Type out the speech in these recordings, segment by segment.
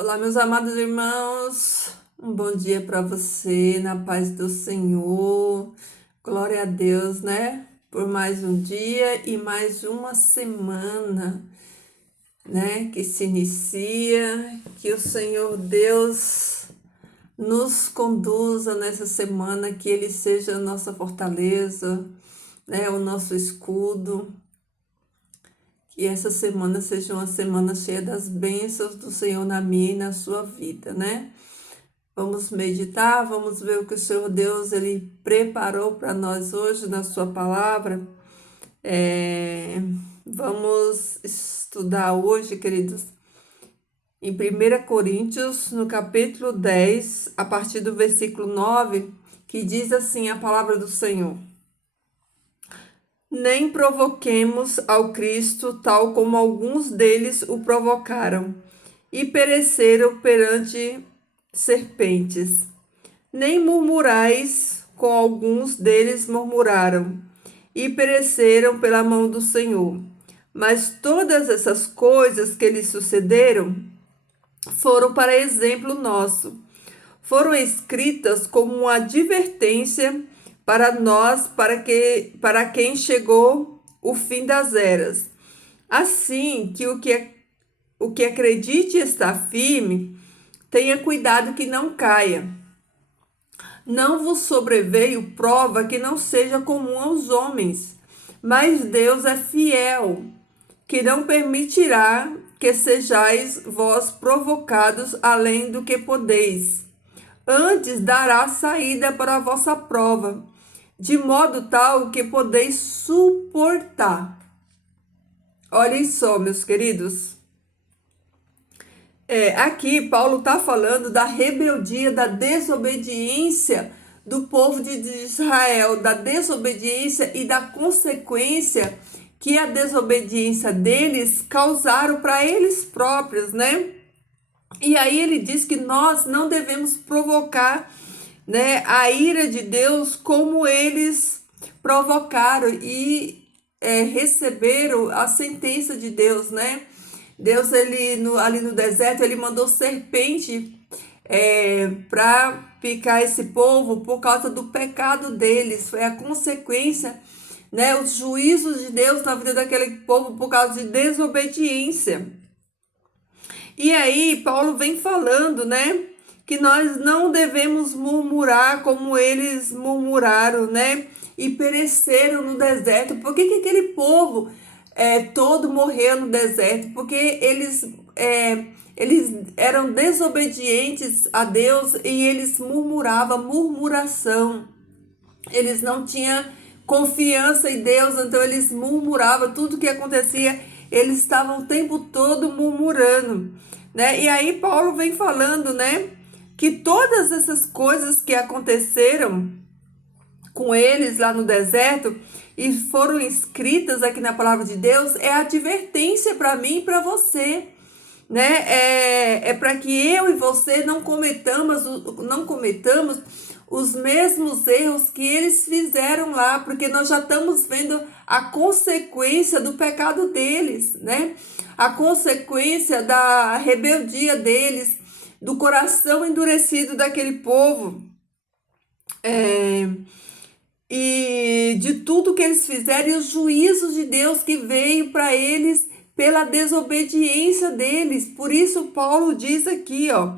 Olá, meus amados irmãos, um bom dia para você, na paz do Senhor. Glória a Deus, né? Por mais um dia e mais uma semana, né? Que se inicia, que o Senhor Deus nos conduza nessa semana, que Ele seja a nossa fortaleza, né? O nosso escudo. Que essa semana seja uma semana cheia das bênçãos do Senhor na minha e na sua vida, né? Vamos meditar, vamos ver o que o Senhor Deus ele preparou para nós hoje na sua palavra. Vamos estudar hoje, queridos, em 1 Coríntios, no capítulo 10, a partir do versículo 9, que diz assim a palavra do Senhor: Nem provoquemos ao Cristo tal como alguns deles o provocaram e pereceram perante serpentes. Nem murmurais, com alguns deles murmuraram e pereceram pela mão do Senhor. Mas todas essas coisas que lhes sucederam foram para exemplo nosso. Foram escritas como uma advertência para nós, para quem chegou o fim das eras. Assim que o que acredite estar firme, tenha cuidado que não caia. Não vos sobreveio prova que não seja comum aos homens, mas Deus é fiel, que não permitirá que sejais vós provocados além do que podeis. Antes dará saída para a vossa prova, de modo tal que podeis suportar. Olhem só, meus queridos. Aqui Paulo está falando da rebeldia, da desobediência do povo de Israel, da desobediência e da consequência que a desobediência deles causaram para eles próprios, né? E aí ele diz que nós não devemos provocar, né, a ira de Deus como eles provocaram e receberam a sentença de Deus, né? Deus, ali no deserto, ele mandou serpente para picar esse povo por causa do pecado deles. Foi a consequência, né? Os juízos de Deus na vida daquele povo por causa de desobediência. E aí, Paulo vem falando, né? Que nós não devemos murmurar como eles murmuraram, né? E pereceram no deserto. Por que aquele povo todo morreu no deserto? Porque eles eram desobedientes a Deus e eles murmuravam, murmuração. Eles não tinham confiança em Deus, então eles murmuravam tudo que acontecia. Eles estavam o tempo todo murmurando, né? E aí Paulo vem falando, né, que todas essas coisas que aconteceram com eles lá no deserto e foram escritas aqui na palavra de Deus é advertência para mim e para você, né? É para que eu e você não cometamos os mesmos erros que eles fizeram lá, porque nós já estamos vendo a consequência do pecado deles, né? A consequência da rebeldia deles, do coração endurecido daquele povo. E de tudo que eles fizeram e os juízos de Deus que veio para eles pela desobediência deles. Por isso Paulo diz aqui, ó,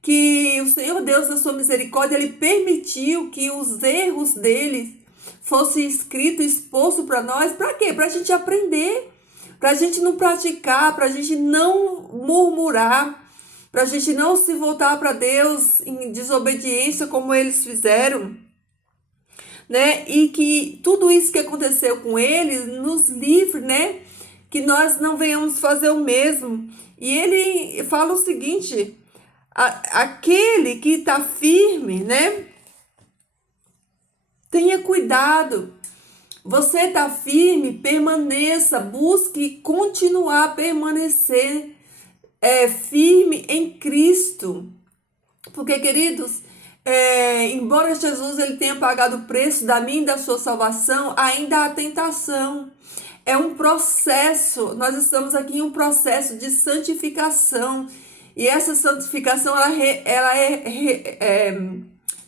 que o Senhor Deus, na sua misericórdia, ele permitiu que os erros deles fossem escritos, exposto para nós. Para quê? Para a gente aprender, para a gente não praticar, para a gente não murmurar, para a gente não se voltar para Deus em desobediência como eles fizeram, né? E que tudo isso que aconteceu com eles nos livre, né? Que nós não venhamos fazer o mesmo. E ele fala o seguinte: aquele que está firme, né? Tenha cuidado. Você está firme, permaneça, busque continuar a permanecer firme em Cristo. Porque, queridos, embora Jesus ele tenha pagado o preço da minha e da sua salvação, ainda há tentação. É um processo, nós estamos aqui em um processo de santificação. E essa santificação,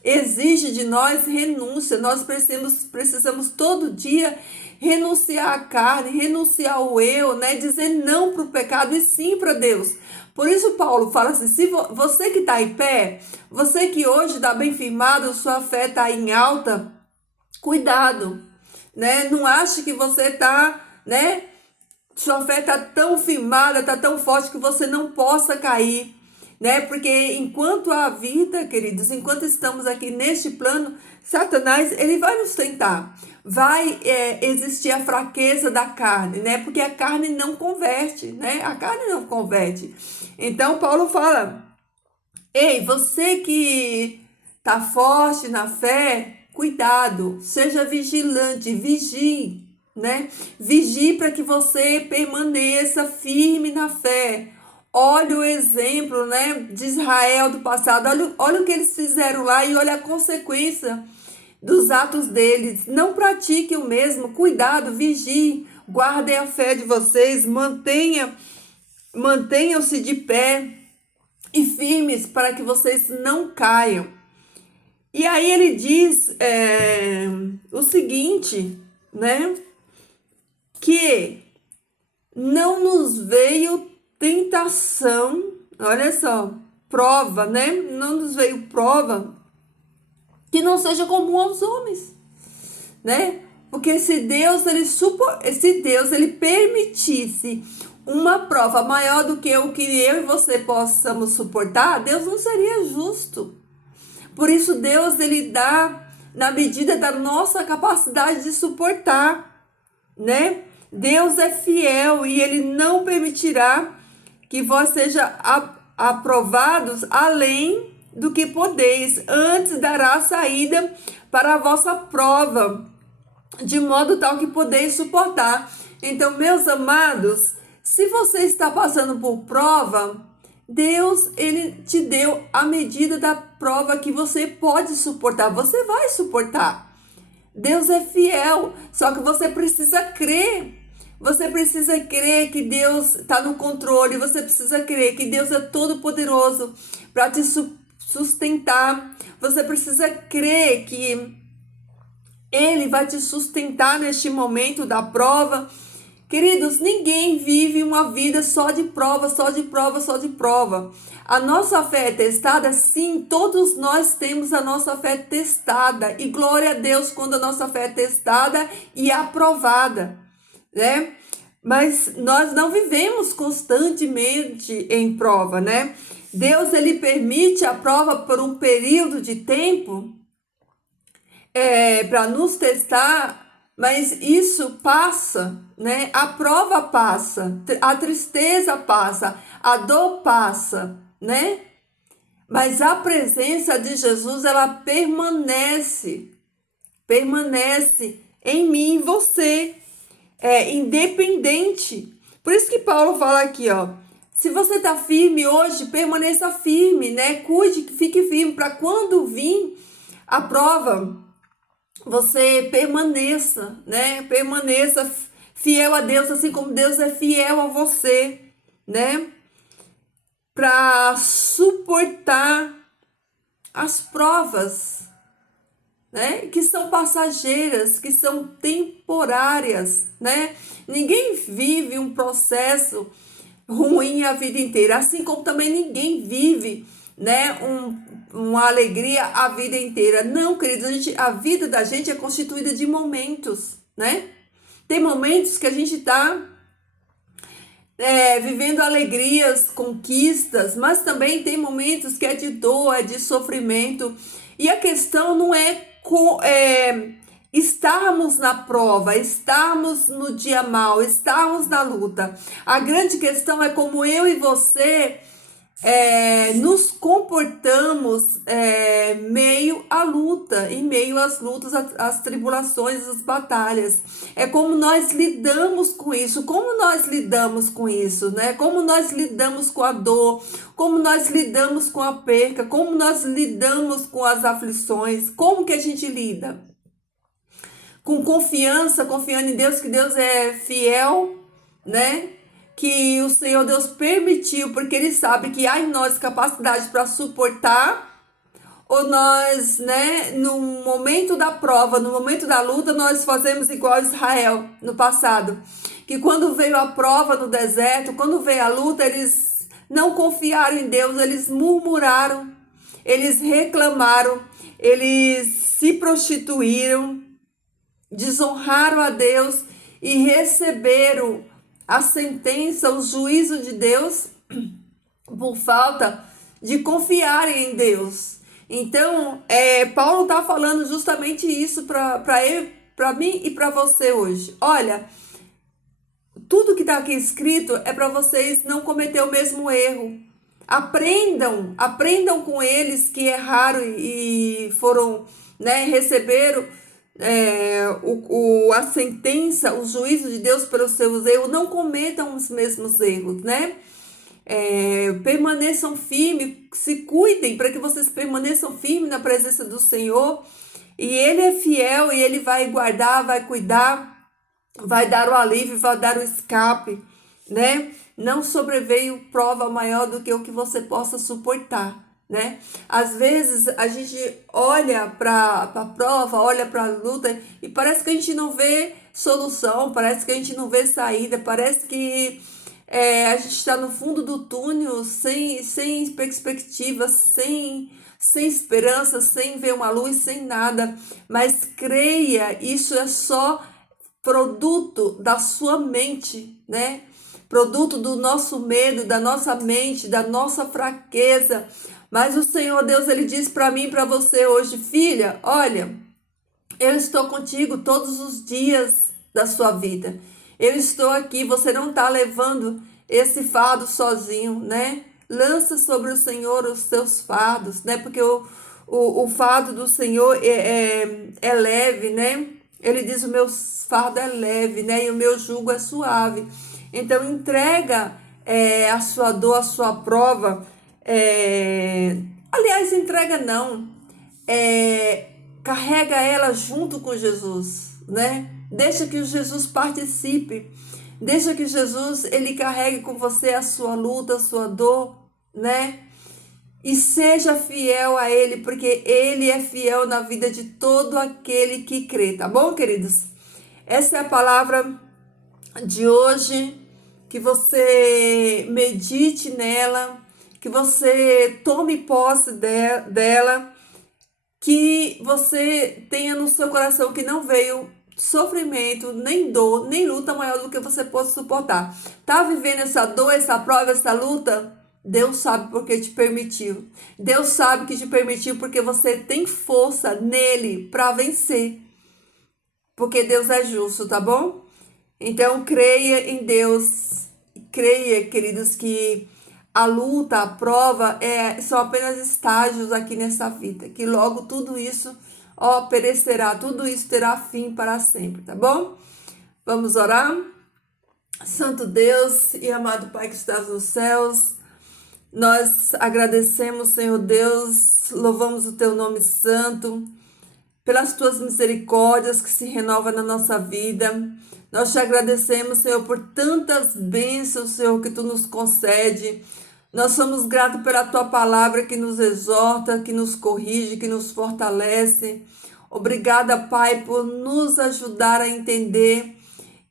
exige de nós renúncia. Nós precisamos todo dia renunciar à carne, renunciar ao eu, né? Dizer não para o pecado e sim para Deus. Por isso Paulo fala assim, se você que está em pé, você que hoje está bem firmado, sua fé está em alta, cuidado, né? Não ache que você está, né? Sua fé está tão firmada, está tão forte que você não possa cair, né? Porque enquanto há vida, queridos, enquanto estamos aqui neste plano, Satanás, ele vai nos tentar. Vai existir a fraqueza da carne, né? Porque a carne não converte, né? A carne não converte. Então, Paulo fala, ei, você que tá forte na fé, cuidado, seja vigilante, vigie, né? Vigie para que você permaneça firme na fé. Olha o exemplo, né, de Israel do passado. Olha o que eles fizeram lá e olha a consequência dos atos deles. Não pratique o mesmo. Cuidado, vigie, guardem a fé de vocês, mantenham-se de pé e firmes para que vocês não caiam. E aí ele diz o seguinte, né? Que não nos veio tentação, olha só, prova, né? Não nos veio prova que não seja comum aos homens, né? Porque se Deus ele permitisse uma prova maior do que o que eu e você possamos suportar, Deus não seria justo. Por isso Deus ele dá na medida da nossa capacidade de suportar, né? Deus é fiel e ele não permitirá que vós sejam aprovados além do que podeis, antes dará saída para a vossa prova, de modo tal que podeis suportar. Então, meus amados, se você está passando por prova, Deus, ele te deu a medida da prova que você pode suportar. Você vai suportar. Deus é fiel, só que você precisa crer. Você precisa crer que Deus está no controle. Você precisa crer que Deus é todo poderoso para te sustentar. Você precisa crer que Ele vai te sustentar neste momento da prova. Queridos, ninguém vive uma vida só de prova, só de prova, só de prova. A nossa fé é testada? Sim, todos nós temos a nossa fé testada. E glória a Deus quando a nossa fé é testada e aprovada, né? Mas nós não vivemos constantemente em prova, né? Deus, ele permite a prova por um período de tempo para nos testar, mas isso passa, né? A prova passa, a tristeza passa, a dor passa, né? Mas a presença de Jesus, ela permanece em mim, em você, independente. Por isso que Paulo fala aqui, ó, se você está firme hoje, permaneça firme, né? Cuide, fique firme para quando vir a prova, você permaneça, né? Permaneça fiel a Deus, assim como Deus é fiel a você, né? Para suportar as provas, né? Que são passageiras, que são temporárias, né? Ninguém vive um processo ruim a vida inteira, assim como também ninguém vive, né, uma alegria a vida inteira. Não, queridos, a vida da gente é constituída de momentos, né? Tem momentos que a gente está vivendo alegrias, conquistas, mas também tem momentos que é de dor, é de sofrimento. E a questão não é estarmos na prova, estarmos no dia mal, estarmos na luta. A grande questão é como eu e você nos comportamos meio à luta, em meio às lutas, às tribulações, às batalhas. É como nós lidamos com isso, né? Como nós lidamos com a dor, como nós lidamos com a perca, como nós lidamos com as aflições, como que a gente lida? Com confiança, confiando em Deus, que Deus é fiel, né? que o Senhor Deus permitiu, porque Ele sabe que há em nós capacidade para suportar, ou nós, né, no momento da prova, no momento da luta, nós fazemos igual Israel no passado, que quando veio a prova no deserto, quando veio a luta, eles não confiaram em Deus, eles murmuraram, eles reclamaram, eles se prostituíram, desonraram a Deus e receberam a sentença, o juízo de Deus por falta de confiarem em Deus. Então, Paulo está falando justamente isso para mim e para você hoje. Olha, tudo que está aqui escrito é para vocês não cometer o mesmo erro. Aprendam com eles que erraram e foram, né, receberam a sentença, o juízo de Deus pelos seus erros. Não cometam os mesmos erros, né? Permaneçam firmes, se cuidem para que vocês permaneçam firmes na presença do Senhor. E Ele é fiel e Ele vai guardar, vai cuidar, vai dar o alívio, vai dar o escape, né? Não sobreveio prova maior do que o que você possa suportar, né? Às vezes a gente olha para a prova, olha para a luta e parece que a gente não vê solução, parece que a gente não vê saída, parece que a gente está no fundo do túnel, sem perspectiva, sem esperança, sem ver uma luz, sem nada. Mas creia, isso é só produto da sua mente, né? Produto do nosso medo, da nossa mente, da nossa fraqueza. Mas o Senhor Deus, Ele diz para mim e para você hoje: filha, olha, eu estou contigo todos os dias da sua vida. Eu estou aqui, você não está levando esse fardo sozinho, né? Lança sobre o Senhor os seus fardos, né? Porque o fardo do Senhor é leve, né? Ele diz: o meu fardo é leve, né? E o meu jugo é suave. Então, entrega a sua dor, a sua prova. Aliás, entrega não. Carrega ela junto com Jesus, né? Deixa que Jesus participe. Deixa que Jesus, Ele carregue com você a sua luta, a sua dor, né? E seja fiel a Ele, porque Ele é fiel na vida de todo aquele que crê, tá bom, queridos? Essa é a palavra de hoje, que você medite nela, que você tome posse dela, que você tenha no seu coração que não veio sofrimento, nem dor, nem luta maior do que você possa suportar. Tá vivendo essa dor, essa prova, essa luta? Deus sabe porque te permitiu. Deus sabe que te permitiu porque você tem força nele para vencer. Porque Deus é justo, tá bom? Então, creia em Deus. Creia, queridos, que a luta, a prova são apenas estágios aqui nessa vida. Que logo tudo isso, perecerá. Tudo isso terá fim para sempre, tá bom? Vamos orar? Santo Deus e amado Pai que estás nos céus, nós agradecemos, Senhor Deus, louvamos o teu nome santo, pelas tuas misericórdias que se renovam na nossa vida. Nós te agradecemos, Senhor, por tantas bênçãos, Senhor, que tu nos concede. Nós somos gratos pela tua palavra que nos exorta, que nos corrige, que nos fortalece. Obrigada, Pai, por nos ajudar a entender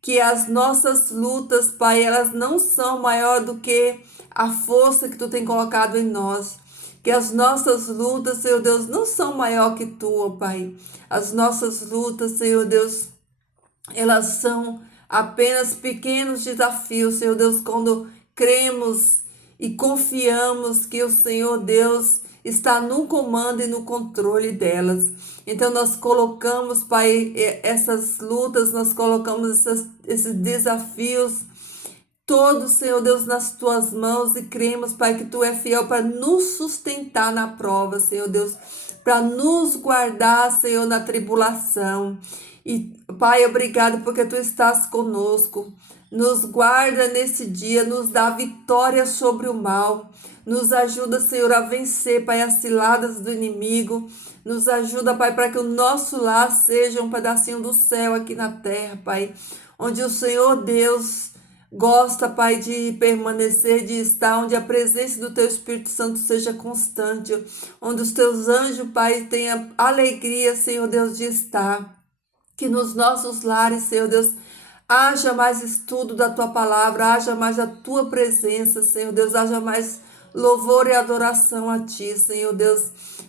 que as nossas lutas, Pai, elas não são maior do que a força que tu tem colocado em nós. Que as nossas lutas, Senhor Deus, não são maior que tu, Pai. As nossas lutas, Senhor Deus, elas são apenas pequenos desafios, Senhor Deus, quando cremos e confiamos que o Senhor Deus está no comando e no controle delas. Então nós colocamos, Pai, essas lutas, nós colocamos esses desafios todos, Senhor Deus, nas tuas mãos e cremos, Pai, que tu é fiel para nos sustentar na prova, Senhor Deus, para nos guardar, Senhor, na tribulação. E, Pai, obrigado porque tu estás conosco. Nos guarda nesse dia, nos dá vitória sobre o mal. Nos ajuda, Senhor, a vencer, Pai, as ciladas do inimigo. Nos ajuda, Pai, para que o nosso lar seja um pedacinho do céu aqui na terra, Pai, onde o Senhor Deus Gosta, Pai, de permanecer, de estar onde a presença do Teu Espírito Santo seja constante, onde os Teus anjos, Pai, tenham alegria, Senhor Deus, de estar. Que nos nossos lares, Senhor Deus, haja mais estudo da Tua palavra, haja mais a Tua presença, Senhor Deus, haja mais louvor e adoração a Ti, Senhor Deus.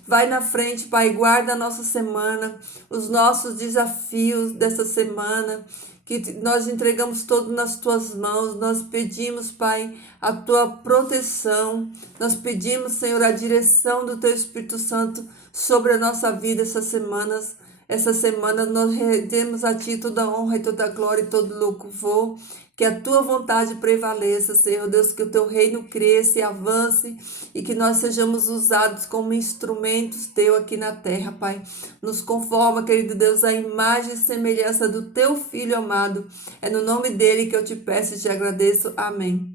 Vai na frente, Pai, guarda a nossa semana, os nossos desafios dessa semana, que nós entregamos todo nas Tuas mãos. Nós pedimos, Pai, a Tua proteção, nós pedimos, Senhor, a direção do Teu Espírito Santo sobre a nossa vida essas semanas. Essa semana nós rendemos a Ti toda a honra e toda a glória e todo louvor. Que a Tua vontade prevaleça, Senhor Deus, que o Teu reino cresça e avance e que nós sejamos usados como instrumentos Teu aqui na terra, Pai. Nos conforma, querido Deus, a imagem e semelhança do Teu Filho amado. É no nome dele que eu te peço e te agradeço. Amém.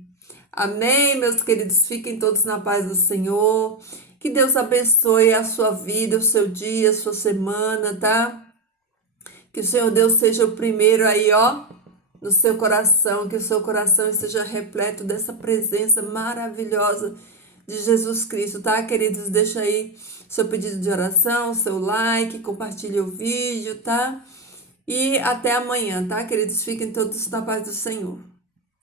Amém, meus queridos. Fiquem todos na paz do Senhor. Que Deus abençoe a sua vida, o seu dia, a sua semana, tá? Que o Senhor Deus seja o primeiro aí, ó, no seu coração, que o seu coração esteja repleto dessa presença maravilhosa de Jesus Cristo, tá, queridos? Deixa aí seu pedido de oração, seu like, compartilhe o vídeo, tá? E até amanhã, tá, queridos? Fiquem todos na paz do Senhor.